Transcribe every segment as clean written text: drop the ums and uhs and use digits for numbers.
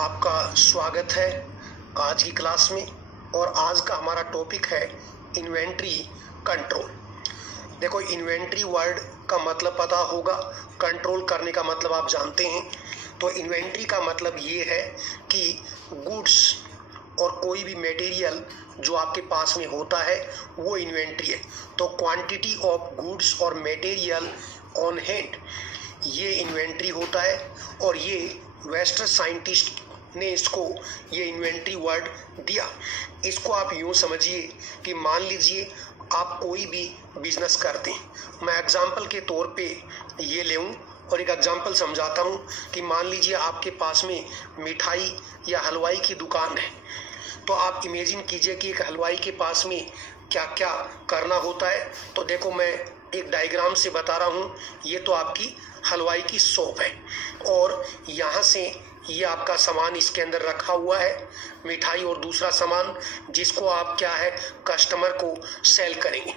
आपका स्वागत है आज की क्लास में। और आज का हमारा टॉपिक है इन्वेंट्री कंट्रोल। देखो, इन्वेंट्री वर्ड का मतलब पता होगा, कंट्रोल करने का मतलब आप जानते हैं। तो इन्वेंट्री का मतलब ये है कि गुड्स और कोई भी मटेरियल जो आपके पास में होता है वो इन्वेंट्री है। तो क्वांटिटी ऑफ गुड्स और मटेरियल ऑन हैंड, ये इन्वेंट्री होता है। और ये वेस्टर्न साइंटिस्ट ने इसको ये इन्वेंट्री वर्ड दिया। इसको आप यूं समझिए कि मान लीजिए आप कोई भी बिजनेस करते हैं। मैं एग्जांपल के तौर पे ये ले और एक एग्जांपल समझाता हूँ कि मान लीजिए आपके पास में मिठाई या हलवाई की दुकान है। तो आप इमेजिन कीजिए कि एक हलवाई के पास में क्या क्या करना होता है। तो देखो, मैं एक डायग्राम से बता रहा हूँ। ये तो आपकी हलवाई की शॉप है और यहाँ से ये आपका सामान इसके अंदर रखा हुआ है, मिठाई और दूसरा सामान जिसको आप क्या है कस्टमर को सेल करेंगे।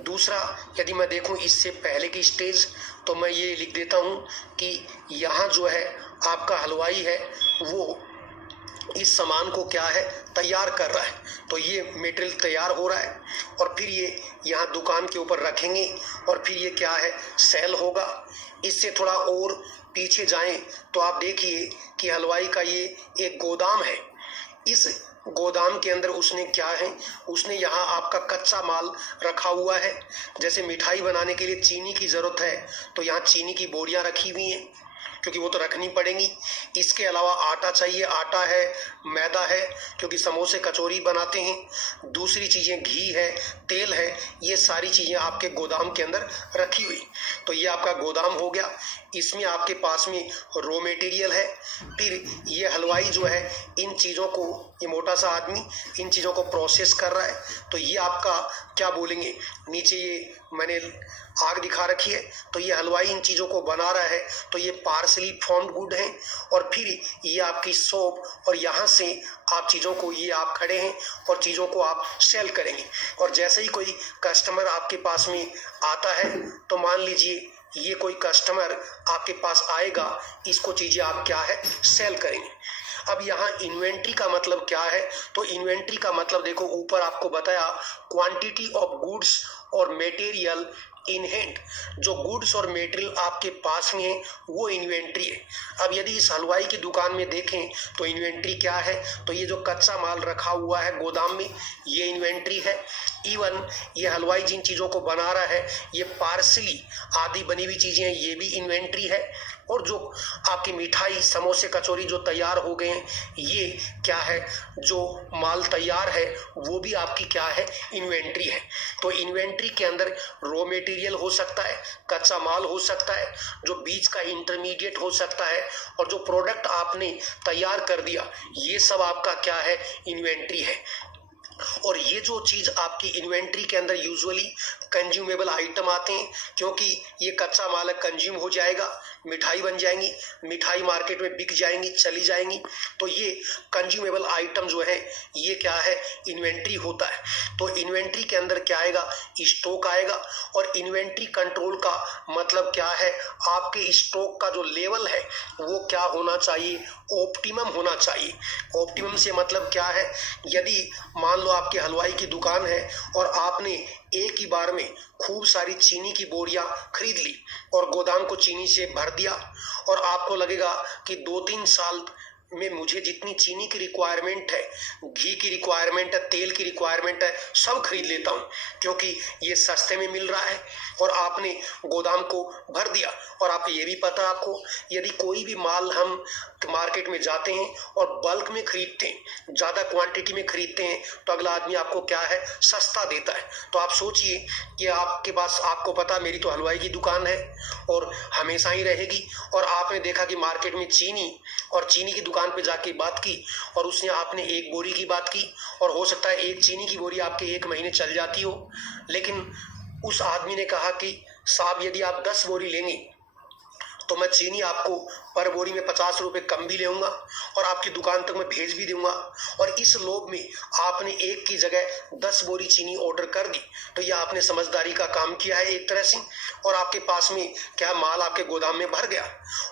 दूसरा, यदि मैं देखूं इससे पहले की स्टेज, तो मैं ये लिख देता हूं कि यहाँ जो है आपका हलवाई है वो इस सामान को क्या है तैयार कर रहा है। तो ये मटेरियल तैयार हो रहा है और फिर ये यहाँ दुकान के ऊपर रखेंगे और फिर ये क्या है सेल होगा। इससे थोड़ा और पीछे जाएं तो आप देखिए कि हलवाई का ये एक गोदाम है। इस गोदाम के अंदर उसने क्या है, उसने यहाँ आपका कच्चा माल रखा हुआ है। जैसे मिठाई बनाने के लिए चीनी की जरूरत है तो यहाँ चीनी की बोरियां रखी हुई हैं क्योंकि वो तो रखनी पड़ेंगी। इसके अलावा आटा चाहिए, आटा है, मैदा है क्योंकि समोसे कचौरी बनाते हैं। दूसरी चीजें घी है, तेल है, ये सारी चीजें आपके गोदाम के अंदर रखी हुई। तो ये आपका गोदाम हो गया। इसमें आपके पास में रॉ मटेरियल है। फिर ये हलवाई जो है इन चीज़ों को, ये मोटा सा आदमी इन चीज़ों को प्रोसेस कर रहा है। तो ये आपका क्या बोलेंगे, नीचे ये मैंने आग दिखा रखी है। तो ये हलवाई इन चीज़ों को बना रहा है। तो ये पार्सली फॉर्म्ड गुड है। और फिर ये आपकी शॉप, और यहाँ से आप चीज़ों को, ये आप खड़े हैं और चीज़ों को आप सेल करेंगे। और जैसे ही कोई कस्टमर आपके पास में आता है तो मान लीजिए ये कोई कस्टमर आपके पास आएगा, इसको चीजें आप क्या है सेल करेंगे। अब यहाँ इन्वेंट्री का मतलब क्या है, तो इन्वेंट्री का मतलब देखो ऊपर आपको बताया क्वांटिटी ऑफ गुड्स और मटेरियल इन हैंड। जो गुड्स और मटेरियल आपके पास में है वो इन्वेंट्री है। अब यदि इस हलवाई की दुकान में देखें तो इन्वेंट्री क्या है, तो ये जो कच्चा माल रखा हुआ है गोदाम में ये इन्वेंट्री है। इवन ये हलवाई जिन चीज़ों को बना रहा है ये पार्सली आधी बनी हुई चीज़ें हैं, ये भी इन्वेंट्री है। और जो आपकी मिठाई समोसे कचौरी जो तैयार हो गए हैं ये क्या है, जो माल तैयार है वो भी आपकी क्या है इन्वेंट्री है। तो इन्वेंट्री के अंदर रॉ मटेरियल हो सकता है, कच्चा माल हो सकता है, जो बीच का इंटरमीडिएट हो सकता है, और जो प्रोडक्ट आपने तैयार कर दिया ये सब आपका क्या है इन्वेंट्री है। और ये जो चीज आपकी इन्वेंट्री के अंदर यूजुअली कंज्यूमेबल आइटम आते हैं क्योंकि ये कच्चा माल कंज्यूम हो जाएगा, मिठाई बन जाएंगी, मिठाई मार्केट में बिक जाएंगी, चली जाएंगी। तो ये कंज्यूमेबल आइटम जो है ये क्या है इन्वेंट्री होता है। तो इन्वेंट्री के अंदर क्या आएगा, स्टॉक आएगा। और इन्वेंट्री कंट्रोल का मतलब क्या है, आपके स्टॉक का जो लेवल है वो क्या होना चाहिए, ऑप्टिमम होना चाहिए। ऑप्टिमम से मतलब क्या है, यदि मान लो आपके हलवाई की दुकान है और आपने एक ही बार में खूब सारी चीनी की बोरियां खरीद ली और गोदाम को चीनी से भर दिया, और आपको लगेगा कि 2-3 साल में मुझे जितनी चीनी की रिक्वायरमेंट है, घी की रिक्वायरमेंट है, तेल की रिक्वायरमेंट है, सब खरीद लेता हूँ क्योंकि ये सस्ते में मिल रहा है। और आपने गोदाम को भर दिया। और आपको ये भी पता, आपको यदि कोई भी माल हम मार्केट में जाते हैं और बल्क में खरीदते हैं, ज्यादा क्वांटिटी में खरीदते हैं, तो अगला आदमी आपको क्या है सस्ता देता है। तो आप सोचिए कि आपके पास, आपको पता मेरी तो हलवाई की दुकान है और हमेशा ही रहेगी, और आपने देखा कि मार्केट में चीनी, और चीनी की दुकान पे जाके बात की और उसने आपने एक बोरी की बात की, और हो सकता है एक चीनी की बोरी आपके 1 महीने चल जाती हो। लेकिन उस आदमी ने कहा कि साहब यदि आप 10 बोरी लेंगे तो मैं चीनी आपको पर बोरी में 50 रुपए कम भी लेऊंगा और आपकी दुकान तक मैं भेज भी दूंगा। और इस लोभ में आपने एक की जगह 10 बोरी चीनी ऑर्डर कर दी। तो यह आपने समझदारी का काम किया है एक तरह से, और आपके पास में क्या माल आपके गोदाम में भर गया,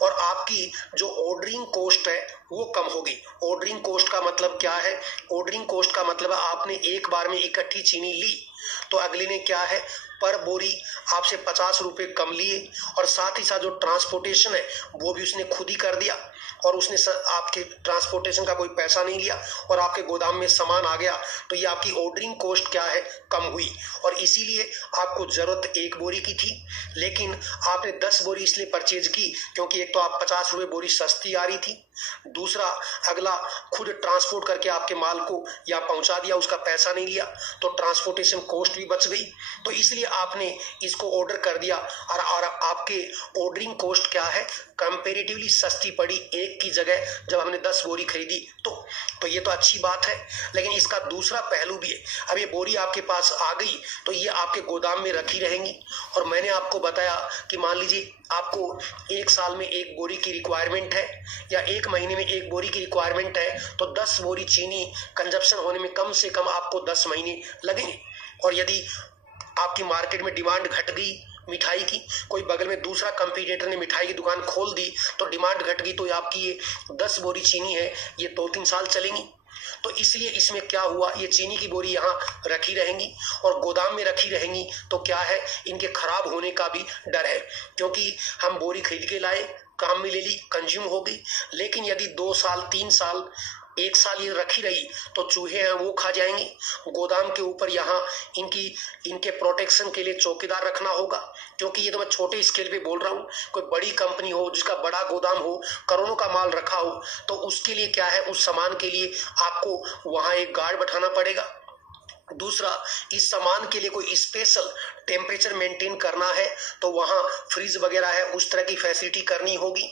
और आपकी जो ऑर्डरिंग कॉस्ट है वो कम होगी। ऑर्डरिंग कॉस्ट का मतलब क्या है? ऑर्डरिंग कॉस्ट का मतलब आपने एक बार में इकट्ठी चीनी ली तो अगले ने क्या है, पर बोरी आपसे 50 रुपए कम लिए, और साथ ही साथ जो ट्रांसपोर्टेशन है वो भी उसने खुद ही कर दिया, और उसने आपके ट्रांसपोर्टेशन का कोई पैसा नहीं लिया, और आपके गोदाम में सामान आ गया। तो ये आपकी ऑर्डरिंग कॉस्ट क्या है, कम हुई। और इसीलिए आपको जरूरत 1 बोरी की थी, लेकिन आपने 10 बोरी इसलिए परचेज की क्योंकि एक तो आप 50 रुपए बोरी सस्ती आ रही थी, दूसरा अगला खुद ट्रांसपोर्ट करके आपके माल को या पहुंचा दिया, उसका पैसा नहीं लिया, तो ट्रांसपोर्टेशन कॉस्ट भी बच गई। तो इसलिए आपने इसको ऑर्डर कर दिया, और आपके ऑर्डरिंग कॉस्ट क्या है, कंपेरेटिवली सस्ती पड़ी एक की जगह जब हमने 10 बोरी खरीदी तो ये तो अच्छी बात है। लेकिन इसका दूसरा पहलू भी है। अब ये बोरी आपके पास आ गई तो ये आपके गोदाम में रखी रहेंगी, और मैंने आपको बताया कि मान लीजिए आपको 1 साल में 1 बोरी की रिक्वायरमेंट है या 1 महीने में 1 बोरी की रिक्वायरमेंट है, तो 10 बोरी चीनी कंजप्शन होने में कम से कम आपको 10 महीने लगेंगे। और यदि आपकी मार्केट में डिमांड घट गई मिठाई की, कोई बगल में दूसरा कंपटीटर ने मिठाई की दुकान खोल दी तो डिमांड घट गई, तो आपकी ये 10 बोरी चीनी है ये 2-3 साल चलेंगी। तो इसलिए इसमें क्या हुआ, ये चीनी की बोरी यहाँ रखी रहेंगी और गोदाम में रखी रहेंगी, तो क्या है, इनके खराब होने का भी डर है, क्योंकि हम बोरी खरीद के लाए, काम में ले ली, कंज्यूम हो गई, लेकिन यदि 2 साल 3 साल 1 साल ये रखी रही तो चूहे हैं वो खा जाएंगे। गोदाम के ऊपर यहाँ इनके प्रोटेक्शन के लिए चौकीदार रखना होगा, क्योंकि ये तो मैं छोटे स्केल पे बोल रहा हूँ। कोई बड़ी कंपनी हो जिसका बड़ा गोदाम हो, करोड़ों का माल रखा हो, तो उसके लिए क्या है, उस सामान के लिए आपको वहां एक गार्ड बैठाना पड़ेगा। दूसरा, इस सामान के लिए कोई स्पेशल टेम्परेचर मेंटेन करना है तो वहां फ्रीज वगैरह है, उस तरह की फैसिलिटी करनी होगी।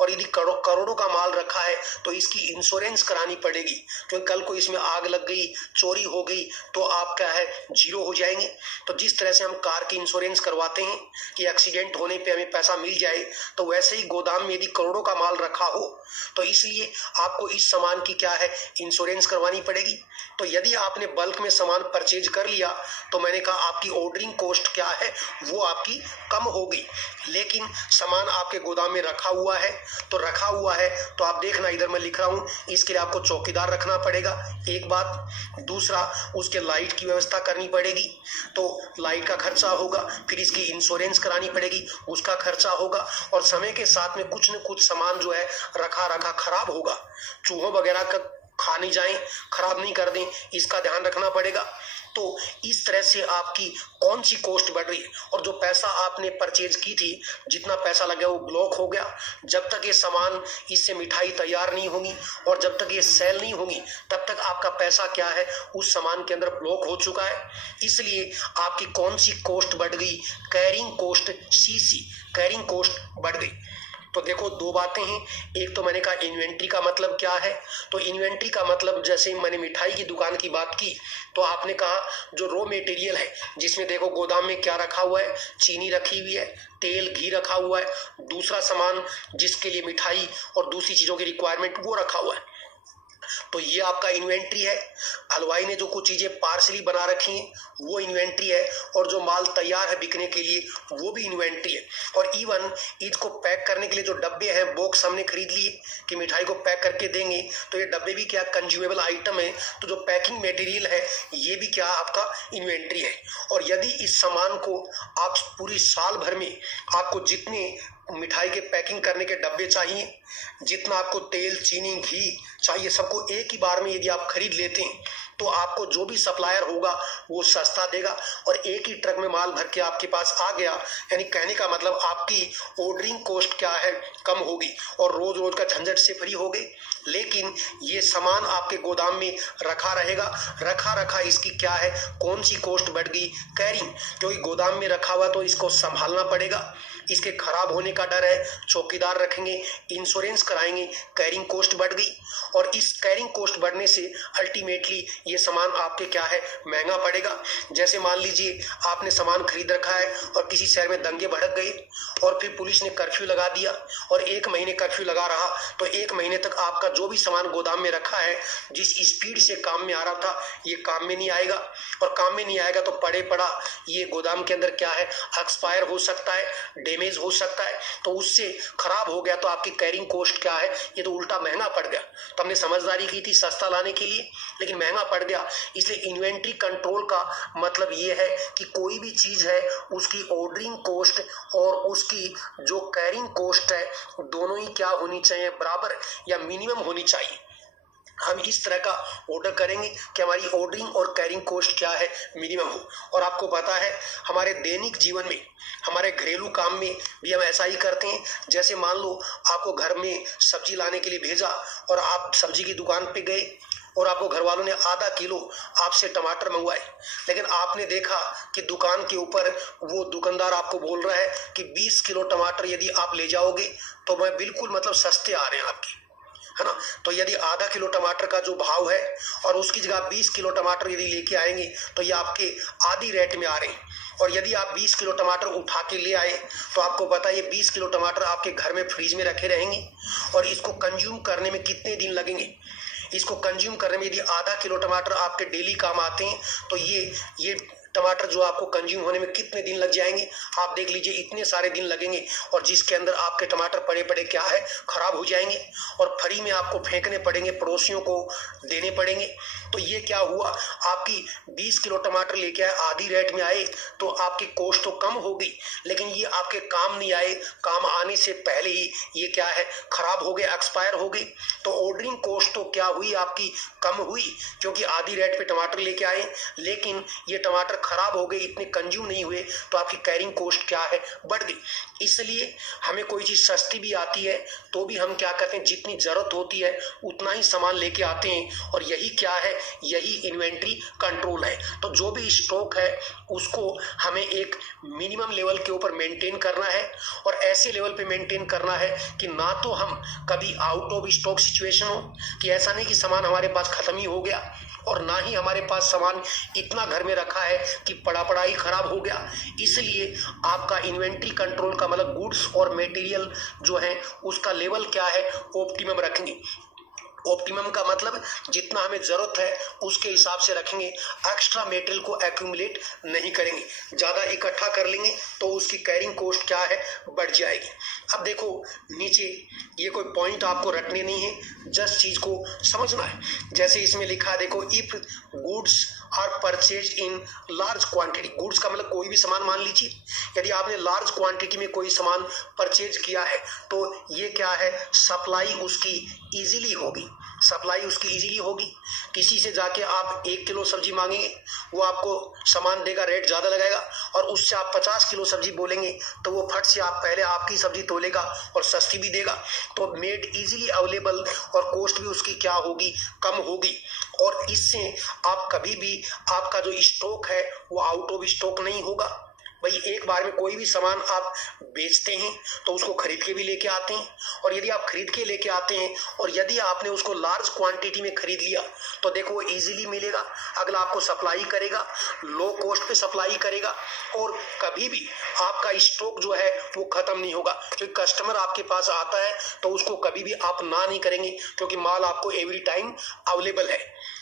और यदि करोड़ों का माल रखा है तो इसकी इंश्योरेंस करानी पड़ेगी, क्योंकि कल को इसमें आग लग गई, चोरी हो गई, तो आप क्या है, जीरो हो जाएंगे। तो जिस तरह से हम कार की इंश्योरेंस करवाते हैं कि एक्सीडेंट होने पे हमें पैसा मिल जाए, तो वैसे ही गोदाम में यदि करोड़ों का माल रखा हो तो इसलिए आपको इस सामान की क्या है, इंश्योरेंस करवानी पड़ेगी। तो यदि आपने बल्क में सामान परचेज कर लिया तो मैंने कहा आपकी ऑर्डरिंग कॉस्ट क्या है, वो आपकी कम होगी। लेकिन सामान आपके गोदाम में रखा हुआ है तो आप देखना, इधर मैं लिख रहा हूं, इसके लिए आपको चौकीदार रखना पड़ेगा, एक बात। दूसरा, उसके लाइट की व्यवस्था करनी पड़ेगी, तो लाइट का खर्चा होगा, फिर इसकी इंश्योरेंस करानी पड़ेगी, उसका खर्चा होगा। और समय के साथ में कुछ न कुछ सामान जो है रखा खराब होगा, चूहों वगैरह का खा नहीं जाए, खराब नहीं कर दें, इसका ध्यान रखना पड़ेगा। तो इस तरह से आपकी कौन सी कॉस्ट बढ़ रही है, और जो पैसा आपने परचेज की थी, जितना पैसा लगा वो ब्लॉक हो गया। जब तक ये सामान, इससे मिठाई तैयार नहीं होगी और जब तक ये सेल नहीं होगी, तब तक आपका पैसा क्या है, उस सामान के अंदर ब्लॉक हो चुका है। इसलिए आपकी कौन सी कॉस्ट बढ़ गई, carrying cost, CC carrying cost बढ़ गई। तो देखो, 2 बातें हैं। एक तो मैंने कहा इन्वेंट्री का मतलब क्या है, तो इन्वेंट्री का मतलब, जैसे मैंने मिठाई की दुकान की बात की तो आपने कहा जो रॉ मटेरियल है, जिसमें देखो गोदाम में क्या रखा हुआ है, चीनी रखी हुई है, तेल घी रखा हुआ है, दूसरा सामान जिसके लिए मिठाई और दूसरी चीजों की रिक्वायरमेंट वो रखा हुआ है, तो ये आपका इन्वेंट्री है। हलवाई ने जो कुछ चीजें पार्सली बना रखी हैं वो इन्वेंट्री है, और जो माल तैयार है बिकने के लिए वो भी इन्वेंट्री है। और इवन इसको पैक करने के लिए जो डब्बे हैं, बॉक्स हमने खरीद लिए कि मिठाई को पैक करके देंगे, तो ये डब्बे भी क्या कंज्यूमेबल आइटम है, तो जो पैकिंग मटेरियल है ये भी क्या आपका इन्वेंट्री है। और यदि इस सामान को आप पूरी साल भर में, आपको जितने मिठाई के पैकिंग करने के डब्बे चाहिए, जितना आपको तेल चीनी घी चाहिए, सबको एक ही बार में यदि आप खरीद लेते हैं तो आपको जो भी सप्लायर होगा वो सस्ता देगा, और एक ही ट्रक में माल भर के आपके पास आ गया। यानी कहने का मतलब आपकी ऑर्डरिंग कॉस्ट क्या है, कम होगी, और रोज रोज का झंझट से फ्री हो गई। लेकिन ये सामान आपके गोदाम में रखा रहेगा, रखा इसकी क्या है, कौन सी कॉस्ट बढ़ गई, कैरिंग, क्योंकि गोदाम में रखा हुआ तो इसको संभालना पड़ेगा, इसके खराब होने का डर है, चौकीदार रखेंगे, इंश्योरेंस कराएंगे, कैरिंग कॉस्ट बढ़ गई। और इस कैरिंग कॉस्ट बढ़ने से अल्टीमेटली ये सामान आपके क्या है, महंगा पड़ेगा। जैसे मान लीजिए आपने सामान खरीद रखा है और किसी शहर में दंगे भड़क गए और फिर पुलिस ने कर्फ्यू लगा दिया और 1 महीने कर्फ्यू लगा रहा, तो 1 महीने तक आपका जो भी सामान गोदाम में रखा है, जिस स्पीड से काम में आ रहा था, ये काम में नहीं आएगा। और काम में नहीं आएगा तो पड़े पड़ा ये गोदाम के अंदर क्या है, एक्सपायर हो सकता है, डैमेज हो सकता है। तो उससे खराब हो गया तो आपकी कैरिंग कॉस्ट क्या है, ये तो उल्टा महंगा पड़ गया। तो हमने समझदारी की थी सस्ता लाने के लिए, लेकिन महंगा पड़ गया। इसलिए इन्वेंट्री कंट्रोल का मतलब ये है कि कोई भी चीज है उसकी ऑर्डरिंग कॉस्ट और उसकी जो कैरिंग कॉस्ट है, दोनों ही क्या होनी चाहिए, बराबर या मिनिमम होनी चाहिए। हम इस तरह का ऑर्डर करेंगे कि हमारी ऑर्डरिंग और कैरिंग कॉस्ट क्या है, मिनिमम हो। और आपको पता है हमारे दैनिक जीवन में, हमारे घरेलू काम में भी हम ऐसा ही करते हैं। जैसे मान लो आपको घर में सब्जी लाने के लिए भेजा और आप सब्जी की दुकान पे गए और आपको घर वालों ने आधा किलो आपसे टमाटर मंगवाए, लेकिन आपने देखा कि दुकान के ऊपर वो दुकानदार आपको बोल रहा है कि 20 किलो टमाटर यदि आप ले जाओगे तो मैं बिल्कुल मतलब सस्ते आ रहे हैं आपके, है ना। तो यदि आधा किलो टमाटर का जो भाव है और उसकी जगह 20 किलो टमाटर यदि लेके आएंगे तो ये आपके आधी रेट में आ रहे हैं। और यदि आप 20 किलो टमाटर उठा के ले आए तो आपको पता है ये 20 किलो टमाटर आपके घर में फ्रीज में रखे रहेंगे और इसको कंज्यूम करने में कितने दिन लगेंगे। इसको कंज्यूम करने में यदि आधा किलो टमाटर आपके डेली काम आते हैं तो ये टमाटर जो आपको कंज्यूम होने में कितने दिन लग जाएंगे, आप देख लीजिए, इतने सारे दिन लगेंगे। और जिसके अंदर आपके टमाटर पड़े पड़े क्या है, खराब हो जाएंगे और फ्री में आपको फेंकने पड़ेंगे, पड़ोसियों को देने पड़ेंगे। तो ये क्या हुआ, आपकी 20 किलो टमाटर लेके आए, आधी रेट में आए तो आपकी कॉस्ट तो कम हो गई, लेकिन ये आपके काम नहीं आए, काम आने से पहले ही ये क्या है, खराब हो गए, एक्सपायर हो गई। तो ऑर्डरिंग कॉस्ट तो क्या हुई, आपकी कम हुई, क्योंकि आधी रेट पे टमाटर लेके आए, लेकिन ये टमाटर खराब हो गए, इतने कंज्यूम नहीं हुए, तो आपकी कैरिंग कॉस्ट क्या है, बढ़ गई। इसलिए हमें कोई चीज सस्ती भी आती है तो भी हम क्या करते हैं, जितनी जरूरत होती है उतना ही सामान लेके आते हैं। और यही क्या है, यही इन्वेंट्री कंट्रोल है। तो जो भी स्टॉक है उसको हमें एक मिनिमम लेवल के ऊपर मेंटेन करना है और ऐसे लेवल पे मेंटेन करना है कि ना तो हम कभी आउट ऑफ स्टॉक सिचुएशन हो, कि ऐसा नहीं कि सामान हमारे पास खत्म ही हो गया, और ना ही हमारे पास सामान इतना घर में रखा है कि पड़ा पड़ा ही खराब हो गया। इसलिए आपका इन्वेंट्री कंट्रोल का मतलब गुड्स और मटेरियल जो है उसका लेवल क्या है, ऑप्टिमम रखेंगे। ऑप्टिमम का मतलब जितना हमें जरूरत है उसके हिसाब से रखेंगे, एक्स्ट्रा मटेरियल को एक्यूमुलेट नहीं करेंगे। ज्यादा इकट्ठा कर लेंगे तो उसकी कैरिंग कॉस्ट क्या है, बढ़ जाएगी। अब देखो नीचे ये कोई पॉइंट आपको रटने नहीं है, जस्ट चीज को समझना है। जैसे इसमें लिखा है, देखो, if goods are purchase in large quantity. Goods का मतलब कोई भी सामान, मान लीजिए यदि आपने लार्ज क्वांटिटी में कोई सामान परचेज किया है तो ये क्या है, सप्लाई उसकी इजीली होगी, सप्लाई उसकी इजीली होगी। किसी से जाके आप 1 किलो सब्जी मांगेंगे, वो आपको सामान देगा, रेट ज्यादा लगाएगा, और उससे आप 50 किलो सब्जी बोलेंगे तो वो फट से आप पहले आपकी सब्जी तोलेगा और सस्ती भी देगा। तो मेड इजीली अवेलेबल और कॉस्ट भी उसकी क्या होगी, कम होगी। और इससे आप कभी भी आपका जो स्टॉक है वो आउट ऑफ स्टॉक नहीं होगा। भाई एक बार में कोई भी सामान आप बेचते हैं तो उसको खरीद के भी लेके आते हैं, और यदि आप खरीद के लेके आते हैं और यदि आपने उसको लार्ज क्वांटिटी में खरीद लिया तो देखो वो इजीली मिलेगा, अगला आपको सप्लाई करेगा, लो कॉस्ट पे सप्लाई करेगा, और कभी भी आपका स्टॉक जो है वो खत्म नहीं होगा। क्योंकि कस्टमर आपके पास आता है तो उसको कभी भी आप ना नहीं करेंगे, क्योंकि माल आपको एवरी टाइम अवेलेबल है।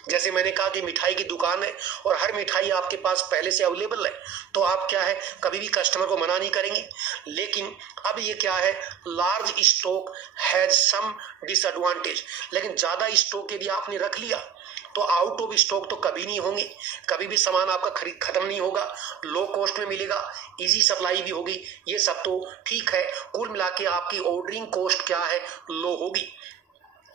जैसे मैंने कहा कि मिठाई की दुकान है और हर मिठाई आपके पास पहले से अवेलेबल है, तो आप क्या है, कभी भी कस्टमर को मना नहीं करेंगे। लेकिन अब ये क्या है, large stock has some disadvantage. लेकिन ज्यादा स्टॉक यदि आपने रख लिया तो आउट ऑफ स्टॉक तो कभी नहीं होंगे, कभी भी सामान आपका खरीद खत्म नहीं होगा, लो कॉस्ट में मिलेगा, इजी सप्लाई भी होगी, ये सब तो ठीक है। कुल मिला के आपकी ऑर्डरिंग कॉस्ट क्या है, लो होगी।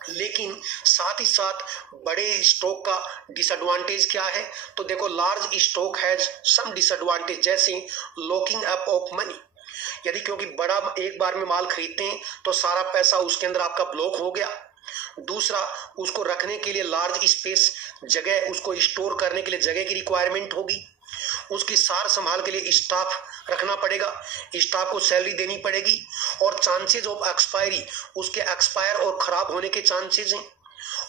लेकिन साथ ही साथ बड़े स्टॉक का डिसएडवांटेज क्या है, तो देखो, large stock has some disadvantage, जैसे लॉकिंग अप ऑफ मनी। यदि क्योंकि बड़ा एक बार में माल खरीदते हैं तो सारा पैसा उसके अंदर आपका ब्लॉक हो गया। दूसरा, उसको रखने के लिए लार्ज स्पेस, जगह, उसको स्टोर करने के लिए जगह की रिक्वायरमेंट होगी। उसकी सार संभाल के लिए स्टाफ रखना पड़ेगा, स्टाफ को सैलरी देनी पड़ेगी, और चांसेज ऑफ एक्सपायरी, उसके एक्सपायर और खराब होने के चांसेज हैं।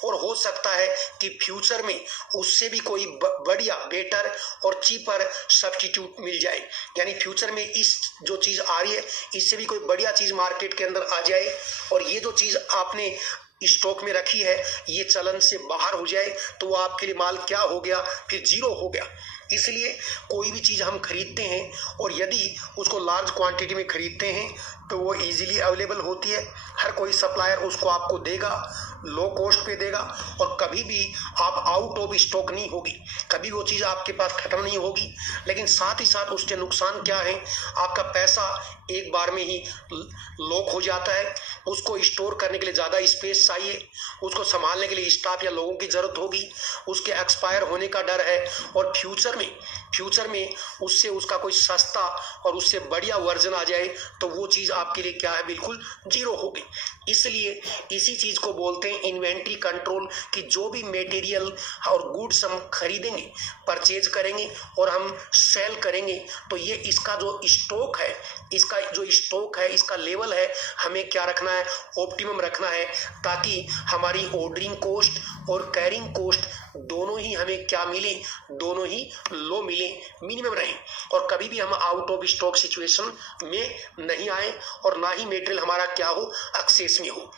और हो सकता है कि फ्यूचर में उससे भी कोई बढ़िया, बेटर और चीपर सब्स्टिट्यूट मिल जाए, यानी फ्यूचर में इस जो चीज आ रही है इससे भी कोई बढ़िया चीज मार्केट के अंदर आ जाए और ये जो चीज आपने स्टॉक में रखी है ये चलन से बाहर हो जाए तो वो आपके लिए माल क्या हो गया, फिर जीरो हो गया। इसलिए कोई भी चीज हम खरीदते हैं और यदि उसको लार्ज क्वांटिटी में खरीदते हैं तो वो इजीली अवेलेबल होती है, हर कोई सप्लायर उसको आपको देगा, लो कॉस्ट पे देगा और कभी भी आप आउट ऑफ स्टॉक नहीं होगी, कभी वो चीज़ आपके पास खत्म नहीं होगी। लेकिन साथ ही साथ उसके नुकसान क्या है, आपका पैसा एक बार में ही लॉक हो जाता है, उसको स्टोर करने के लिए ज़्यादा स्पेस चाहिए, उसको संभालने के लिए स्टाफ या लोगों की ज़रूरत होगी, उसके एक्सपायर होने का डर है और फ्यूचर में उससे उसका कोई सस्ता और उससे बढ़िया वर्जन आ जाए तो वो चीज़ आपके लिए क्या है, बिल्कुल जीरो होगी। इसलिए इसी चीज़ को बोलते हैं इन्वेंट्री कंट्रोल, कि जो भी मटेरियल और गुड्स हम खरीदेंगे, परचेज करेंगे और हम सेल करेंगे तो ये इसका जो स्टॉक है, इसका लेवल है, हमें क्या रखना है, ऑप्टिमम रखना है, ताकि हमारी ऑर्डरिंग कॉस्ट और कैरिंग कॉस्ट दोनों ही हमें क्या मिले, दोनों ही लो मिले, मिनिमम रहे और कभी भी हम आउट ऑफ स्टॉक सिचुएशन में नहीं आए और ना ही मटेरियल हमारा क्या हो, एक्सेस में हो।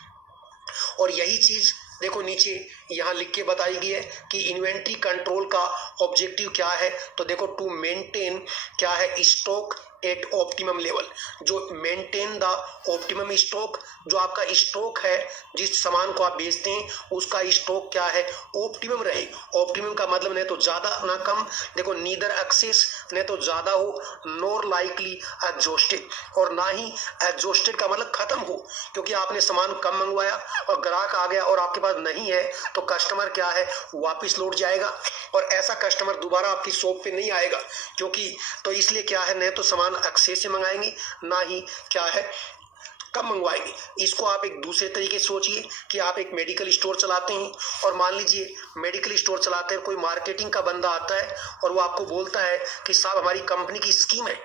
और यही चीज देखो नीचे यहाँ लिख के बताई गई है कि इन्वेंट्री कंट्रोल का ऑब्जेक्टिव क्या है, तो देखो टू मेंटेन क्या है, स्टॉक एट ऑप्टिमम लेवल, जो मेंटेन द ऑप्टिमम स्टॉक, जो आपका स्टॉक है जिस सामान को आप बेचते हैं उसका स्टॉक क्या है, ऑप्टिमम रहे। ऑप्टिमम का मतलब नहीं तो ज्यादा ना कम, देखो नीदर एक्सेस नहीं तो ज्यादा हो, नोर लाइकली एग्जॉस्टेड, और ना ही एग्जॉस्टेड का मतलब खत्म हो, क्योंकि आपने सामान कम मंगवाया और ग्राहक आ गया और आपके पास नहीं है तो कस्टमर क्या है, वापिस लौट जाएगा और ऐसा कस्टमर दोबारा आपकी शॉप पे नहीं आएगा, क्योंकि तो इसलिए क्या है, नहीं तो सामान एक्सेस से मंगाएंगे ना ही क्या है, कब मंगवाएंगे। इसको आप एक दूसरे तरीके से सोचिए कि आप एक मेडिकल स्टोर चलाते हैं और मान लीजिए मेडिकल स्टोर चलाते हैं, कोई मार्केटिंग का बंदा आता है और वो आपको बोलता है कि साहब हमारी कंपनी की स्कीम है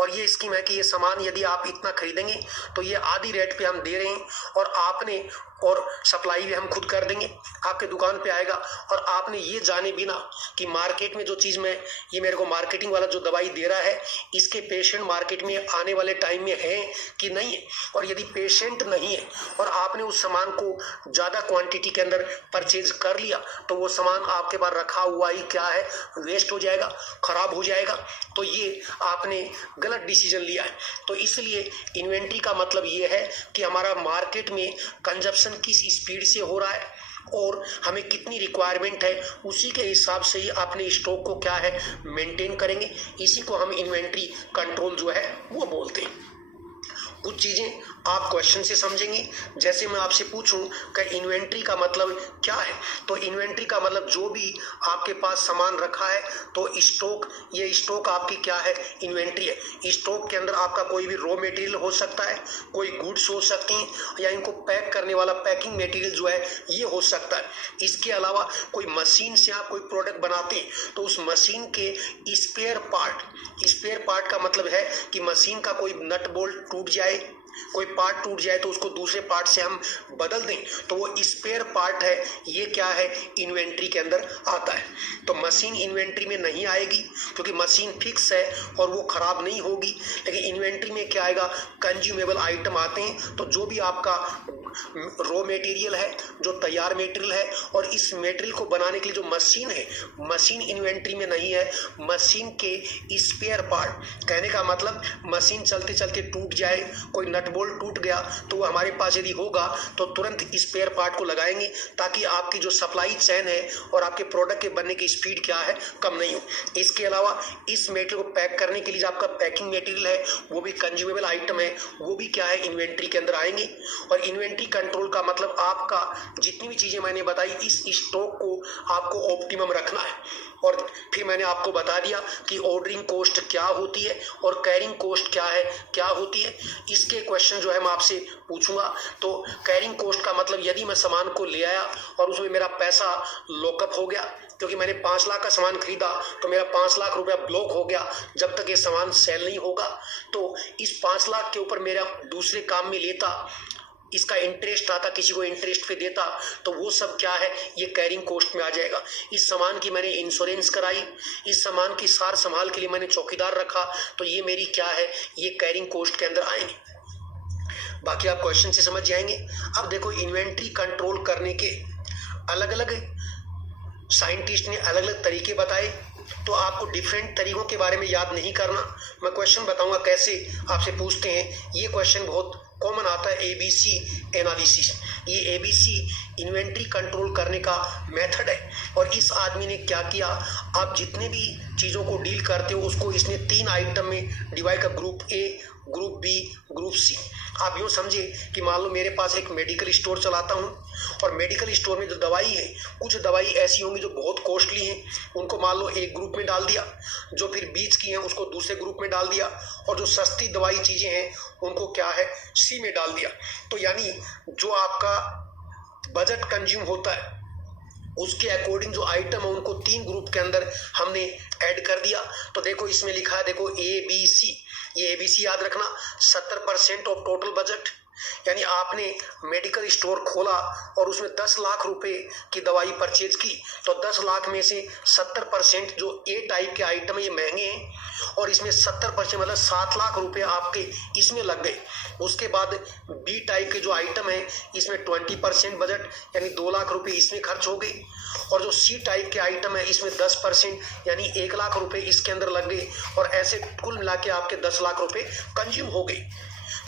और ये स्कीम है कि ये सामान यदि आप इतना खरीदेंगे तो ये आधी रेट पे हम दे रहे हैं और आपने और सप्लाई भी हम खुद कर देंगे, आपके दुकान पे आएगा और आपने ये जाने बिना कि मार्केट में जो चीज़ में ये मेरे को मार्केटिंग वाला जो दवाई दे रहा है इसके पेशेंट मार्केट में आने वाले टाइम में है कि नहीं है, और यदि पेशेंट नहीं है और आपने उस सामान को ज़्यादा क्वांटिटी के अंदर परचेज कर लिया तो वो सामान आपके पास रखा हुआ ही क्या है, वेस्ट हो जाएगा, खराब हो जाएगा, तो ये आपने गलत डिसीजन लिया है। तो इसलिए इन्वेंट्री का मतलब ये है कि हमारा मार्केट में कंजप्शन किस स्पीड से हो रहा है और हमें कितनी रिक्वायरमेंट है, उसी के हिसाब से ही अपने स्टॉक को क्या है, मेंटेन करेंगे। इसी को हम इन्वेंट्री कंट्रोल जो है वो बोलते हैं। कुछ चीजें आप क्वेश्चन से समझेंगे, जैसे मैं आपसे पूछूं कि इन्वेंट्री का मतलब क्या है, तो इन्वेंट्री का मतलब जो भी आपके पास सामान रखा है तो स्टॉक, ये स्टॉक आपकी क्या है, इन्वेंट्री है। स्टॉक के अंदर आपका कोई भी रॉ मटेरियल हो सकता है, कोई गुड्स हो सकती हैं या इनको पैक करने वाला पैकिंग मटेरियल जो है ये हो सकता है। इसके अलावा कोई मशीन से आप कोई प्रोडक्ट बनाते हैं तो उस मशीन के स्पेयर पार्ट का मतलब है कि मशीन का कोई नट बोल्ट टूट जाए, कोई पार्ट टूट जाए तो उसको दूसरे पार्ट से हम बदल दें तो वो स्पेयर पार्ट है, ये क्या है, इन्वेंट्री के अंदर आता है। तो मशीन इन्वेंट्री में नहीं आएगी क्योंकि मशीन फिक्स है और वो खराब नहीं होगी, लेकिन इन्वेंट्री में क्या आएगा, कंज्यूमेबल आइटम आते हैं। तो जो भी आपका रॉ मटेरियल है, जो तैयार मटेरियल है और इस मटेरियल को बनाने के लिए जो मशीन है, मशीन इन्वेंट्री में नहीं है। मशीन के स्पेयर पार्ट, कहने का मतलब मशीन चलते चलते टूट जाए, कोई नट बोल्ट टूट गया तो वो हमारे पास यदि होगा तो तुरंत स्पेयर पार्ट को लगाएंगे ताकि आपकी जो सप्लाई चेन है और आपके प्रोडक्ट के बनने की स्पीड क्या है, कम नहीं हो। इसके अलावा इस मटेरियल को पैक करने के लिए जो आपका पैकिंग मटेरियल है वो भी कंज्यूमेबल आइटम है, वो भी क्या है, इन्वेंट्री के अंदर आएंगे। और इन्वेंट्री कंट्रोल का मतलब आपका जितनी भी चीजें मैंने बताई, इस स्टॉक को आपको ऑप्टिमम रखना है। और फिर मैंने आपको बता दिया कि ऑर्डरिंग कॉस्ट क्या होती है और कैरिंग कॉस्ट क्या होती है। इसके क्वेश्चन जो है मैं आपसे पूछूंगा। तो कैरिंग कॉस्ट का मतलब यदि मैं सामान को ले आया और उसमें मेरा पैसा लॉकअप हो गया, क्योंकि मैंने 5 लाख का सामान खरीदा तो मेरा 5 लाख रुपया ब्लॉक हो गया जब तक ये सामान सेल नहीं होगा, तो इस 5 लाख के ऊपर मेरा दूसरे काम में लेता इसका इंटरेस्ट आता, किसी को इंटरेस्ट पे देता, तो वो सब क्या है, ये कैरिंग कॉस्ट में आ जाएगा। इस सामान की मैंने इंश्योरेंस कराई, इस सामान की सार संभाल के लिए मैंने चौकीदार रखा, तो ये मेरी क्या है, ये कैरिंग कॉस्ट के अंदर आएंगे। बाकी आप क्वेश्चन से समझ जाएंगे। अब देखो, इन्वेंट्री कंट्रोल करने के अलग अलग साइंटिस्ट ने अलग अलग तरीके बताए, तो आपको डिफरेंट तरीकों के बारे में याद नहीं करना। मैं क्वेश्चन बताऊंगा कैसे आपसे पूछते हैं। ये क्वेश्चन बहुत कॉमन आता है, एबीसी एनालिसिस। ये एबीसी इन्वेंट्री कंट्रोल करने का मेथड है। और इस आदमी ने क्या किया, आप जितने भी चीज़ों को डील करते हो उसको इसने 3 आइटम में डिवाइड कर, group A, group B, group C. आप यूँ समझे कि मान लो मेरे पास एक मेडिकल स्टोर चलाता हूँ, और मेडिकल स्टोर में जो दवाई है, कुछ दवाई ऐसी होंगी जो बहुत कॉस्टली हैं, उनको मान लो एक ग्रुप में डाल दिया, जो फिर बीच की हैं उसको दूसरे ग्रुप में डाल दिया, और जो सस्ती दवाई चीज़ें हैं उनको क्या है, सी में डाल दिया। तो यानी जो आपका बजट कंज्यूम होता है उसके अकॉर्डिंग जो आइटम है उनको 3 ग्रुप के अंदर हमने ऐड कर दिया। तो देखो इसमें लिखा है, देखो ए बी सी, ये एबीसी याद रखना, 70% ऑफ टोटल बजट। यानी आपने मेडिकल स्टोर खोला और उसमें 10 लाख रुपए की दवाई परचेज की, तो 10 लाख में से 70% जो ए टाइप के आइटम ये महंगे हैं, और इसमें 70% मतलब 7 लाख रुपए आपके इसमें लग गए। उसके बाद बी टाइप के जो आइटम है इसमें 20% बजट यानी 2 लाख रुपए इसमें खर्च हो गए, और जो सी टाइप के आइटम है इसमें 10% यानी 1 लाख रुपए इसके अंदर लग गए, और ऐसे कुल मिला के आपके 10 लाख रुपए कंज्यूम हो गए।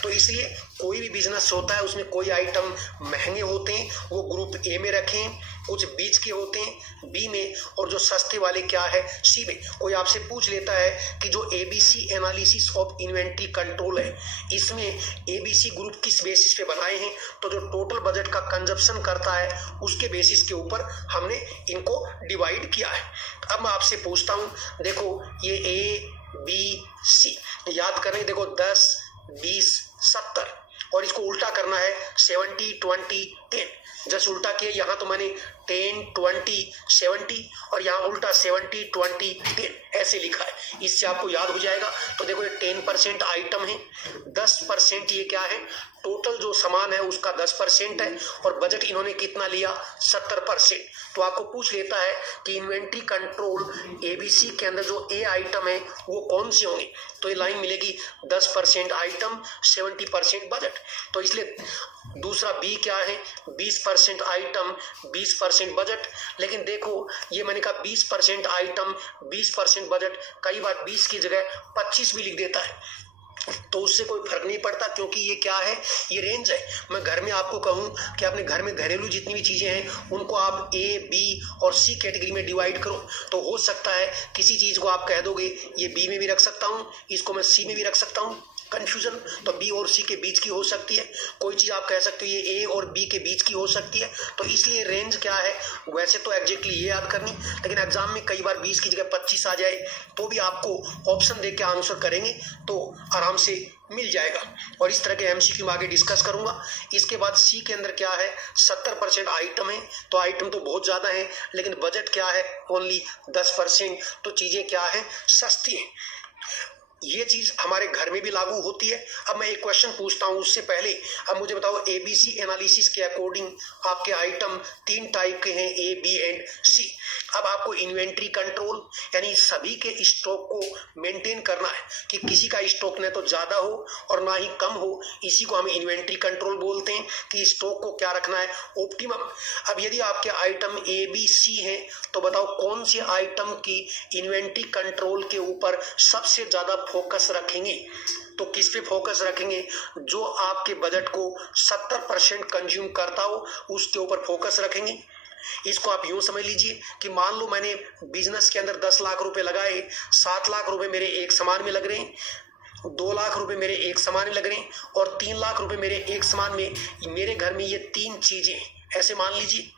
तो इसलिए कोई भी बिजनेस होता है उसमें कोई आइटम महंगे होते हैं वो ग्रुप ए में रखें, कुछ बीच के होते हैं बी में, और जो सस्ते वाले क्या है, सी में। कोई आपसे पूछ लेता है कि जो ABC analysis of inventory control है, इसमें एबीसी ग्रुप किस बेसिस पे बनाए हैं, तो जो टोटल बजट का कंजप्शन करता है उसके बेसिस के ऊपर हमने इनको डिवाइड किया है। अब मैं आपसे पूछता हूँ, देखो ये ए बी सी याद करें, देखो 10 20 70, और इसको उल्टा करना है 70 20 10। जस्ट उल्टा किया, यहाँ तो मैंने 10 20 70 और यहाँ उल्टा 70 20 10 ऐसे लिखा है, इससे आपको याद हो जाएगा। तो देखो ये 10% आइटम है, 10% ये क्या है, टोटल जो सामान है उसका 10% है, और बजट इन्होंने कितना लिया, 70%। तो आपको पूछ लेता है कि इन्वेंट्री कंट्रोल एबीसी के अंदर जो ए आइटम है वो कौन से होंगे, तो ये लाइन मिलेगी 10% आइटम 70% बजट। तो इसलिए दूसरा बी क्या है, 20% आइटम 20% बजट। लेकिन देखो ये मैंने कहा 20% आइटम 20% बजट, कई बार 20 की जगह 25 भी लिख देता है, तो उससे कोई फर्क नहीं पड़ता, क्योंकि ये क्या है, ये रेंज है। मैं घर में आपको कहूँ कि अपने घर में घरेलू जितनी भी चीजें हैं उनको आप ए बी और सी कैटेगरी में डिवाइड करो, तो हो सकता है किसी चीज को आप कह दोगे ये बी में भी रख सकता हूँ, इसको मैं सी में भी रख सकता हूँ, कंफ्यूजन तो बी और सी के बीच की हो सकती है। कोई चीज आप कह सकते हो ये ए और बी के बीच की हो सकती है, तो इसलिए रेंज क्या है, वैसे तो एग्जैक्टली ये याद करनी, लेकिन एग्जाम में कई बार 20 की जगह 25 आ जाए तो भी आपको ऑप्शन देके आंसर करेंगे तो आराम से मिल जाएगा। और इस तरह के एमसीक्यू में आगे डिस्कस करूंगा। इसके बाद सी के अंदर क्या है, 70% आइटम है, तो आइटम तो बहुत ज्यादा है, लेकिन बजट क्या है, ओनली 10%, तो चीजें क्या है, सस्ती है। ये चीज हमारे घर में भी लागू होती है। अब मैं एक क्वेश्चन पूछता हूं उससे पहले, अब मुझे बताओ एबीसी एनालिसिस के अकॉर्डिंग आपके आइटम 3 टाइप के हैं, ए बी एंड सी। अब आपको इन्वेंट्री कंट्रोल यानी सभी के स्टॉक को मेंटेन करना है कि किसी का स्टॉक न तो ज्यादा हो और ना ही कम हो, इसी को हम इन्वेंट्री कंट्रोल बोलते हैं कि स्टॉक को क्या रखना है, ऑप्टिमम। अब यदि आपके आइटम ए बी सी है तो बताओ कौन से आइटम की इन्वेंट्री कंट्रोल के ऊपर सबसे ज्यादा फोकस रखेंगे, तो किस पे फोकस रखेंगे, जो आपके बजट को 70% कंज्यूम करता हो उसके ऊपर फोकस रखेंगे। इसको आप यूं समझ लीजिए कि मान लो मैंने बिजनेस के अंदर 10 लाख रुपए लगाए, 7 लाख रुपए मेरे एक सामान में लग रहे हैं, 2 लाख रुपए मेरे एक सामान में लग रहे हैं, और 3 लाख रुपए मेरे एक सामान में। मेरे घर में ये 3 चीजें ऐसे मान लीजिए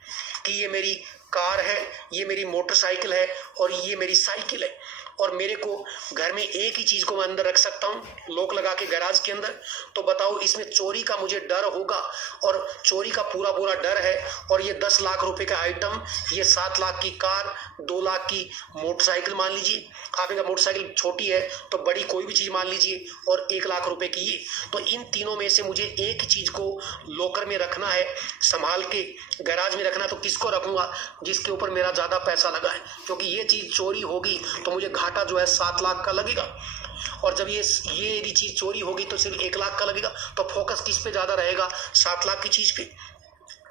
कि ये मेरी कार है, ये मेरी मोटरसाइकिल है और ये मेरी साइकिल है। और मेरे को घर में एक ही चीज को मैं अंदर रख सकता हूँ लॉक लगा के गैराज के अंदर, तो बताओ इसमें चोरी का मुझे डर होगा? और चोरी का पूरा पूरा डर है। और ये 10 लाख रुपए का आइटम, ये 7 लाख की कार, 2 लाख की मोटरसाइकिल मान लीजिए, आपका मोटरसाइकिल छोटी है तो बड़ी कोई भी चीज मान लीजिए, और 1 लाख रुपए की ये, तो इन तीनों में से मुझे एक चीज को लॉकर में रखना है, संभाल के गैराज में रखना। तो किसको रखूंगा? जिसके ऊपर मेरा ज्यादा पैसा लगा है, क्योंकि ये चीज चोरी होगी तो मुझे घाटा जो है 7 लाख का लगेगा, और जब ये यदि चीज चोरी होगी तो सिर्फ 1 लाख का लगेगा। तो फोकस किस पे ज्यादा रहेगा? 7 लाख की चीज पे।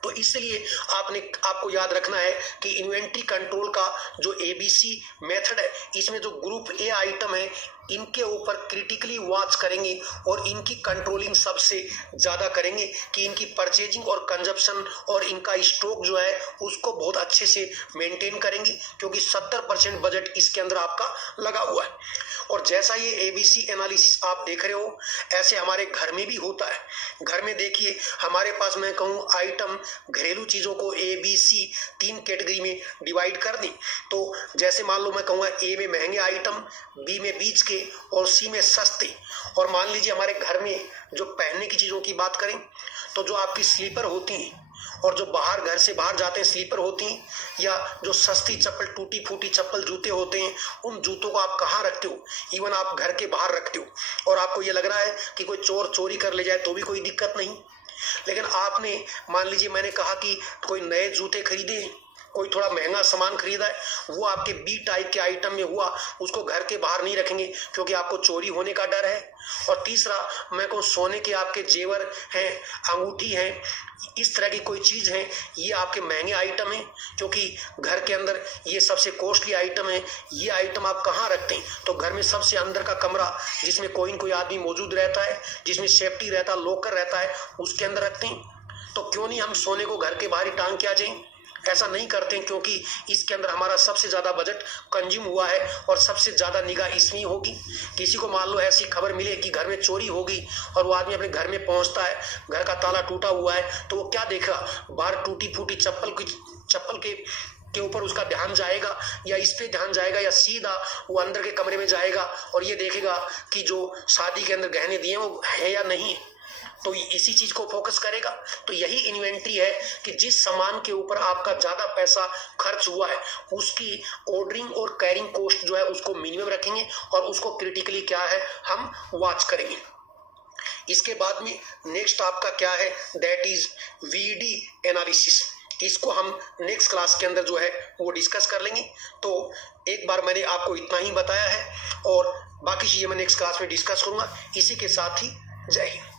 तो इसलिए आपको याद रखना है कि इन्वेंट्री कंट्रोल का जो ABC मेथड है, इसमें जो ग्रुप ए आइटम है इनके ऊपर क्रिटिकली वॉच करेंगे और इनकी कंट्रोलिंग सबसे ज्यादा करेंगे कि इनकी परचेजिंग और कंजप्शन और इनका स्टॉक जो है उसको बहुत अच्छे से मेंटेन करेंगे, क्योंकि 70% बजट इसके अंदर आपका लगा हुआ है। और जैसा ये ABC एनालिसिस आप देख रहे हो, ऐसे हमारे घर में भी होता है। घर में देखिए हमारे पास, मैं कहूँ आइटम, घरेलू चीजों को ABC 3 कैटेगरी में डिवाइड कर दी। तो जैसे मान लो मैं कहूँगा A में महंगे आइटम, B में बीच के, और C में सस्ते। और मान लीजिए हमारे घर में जो पहनने की चीजों की बात करें तो जो आपकी स्लीपर होती हैं और जो बाहर घर से बाहर जाते हैं स्लीपर होती हैं, या जो सस्ती चप्पल, टूटी फूटी चप्पल, जूते होते हैं, उन जूतों को आप कहाँ रखते हो? इवन आप घर के बाहर रखते हो, और आपको ये लग रहा है कि कोई चोर चोरी कर ले जाए तो भी कोई दिक्कत नहीं। लेकिन आपने, मान लीजिए मैंने कहा कि कोई नए जूते खरीदे, कोई थोड़ा महंगा सामान खरीदा है, वो आपके B टाइप के आइटम में हुआ, उसको घर के बाहर नहीं रखेंगे क्योंकि आपको चोरी होने का डर है। और तीसरा, मैं कहूँ सोने के आपके जेवर हैं, अंगूठी हैं, इस तरह की कोई चीज है, ये आपके महंगे आइटम है, क्योंकि घर के अंदर ये सबसे कॉस्टली आइटम है। ये आइटम आप कहाँ रखते हैं? तो घर में सबसे अंदर का कमरा जिसमें कोई आदमी मौजूद रहता है, जिसमें सेफ्टी रहता है, लॉकर रहता है, उसके अंदर रखते हैं। तो क्यों नहीं हम सोने को घर के बाहर ही टांग के आ जाएं? ऐसा नहीं करते हैं, क्योंकि इसके अंदर हमारा सबसे ज्यादा बजट कंज्यूम हुआ है और सबसे ज्यादा निगाह इसमें होगी। किसी को मान लो ऐसी खबर मिले कि घर में चोरी होगी और वो आदमी अपने घर में पहुंचता है, घर का ताला टूटा हुआ है, तो वो क्या देखा? बाहर टूटी फूटी चप्पल के ऊपर उसका ध्यान जाएगा, या इस पे ध्यान जाएगा, या सीधा वो अंदर के कमरे में जाएगा और ये देखेगा कि जो शादी के अंदर गहने दिए वो है या नहीं? तो इसी चीज को फोकस करेगा। तो यही इन्वेंट्री है कि जिस सामान के ऊपर आपका ज्यादा पैसा खर्च हुआ है उसकी ऑर्डरिंग और कैरिंग कॉस्ट जो है उसको मिनिमम रखेंगे, और उसको क्रिटिकली क्या है हम वॉच करेंगे। इसके बाद में नेक्स्ट आपका क्या है? That is VD analysis. इसको हम नेक्स्ट क्लास के अंदर जो है वो डिस्कस कर लेंगे। तो एक बार मैंने आपको इतना ही बताया है और बाकी चीजें मैं नेक्स्ट क्लास में डिस्कस करूंगा। इसी के साथ ही जय हिंद।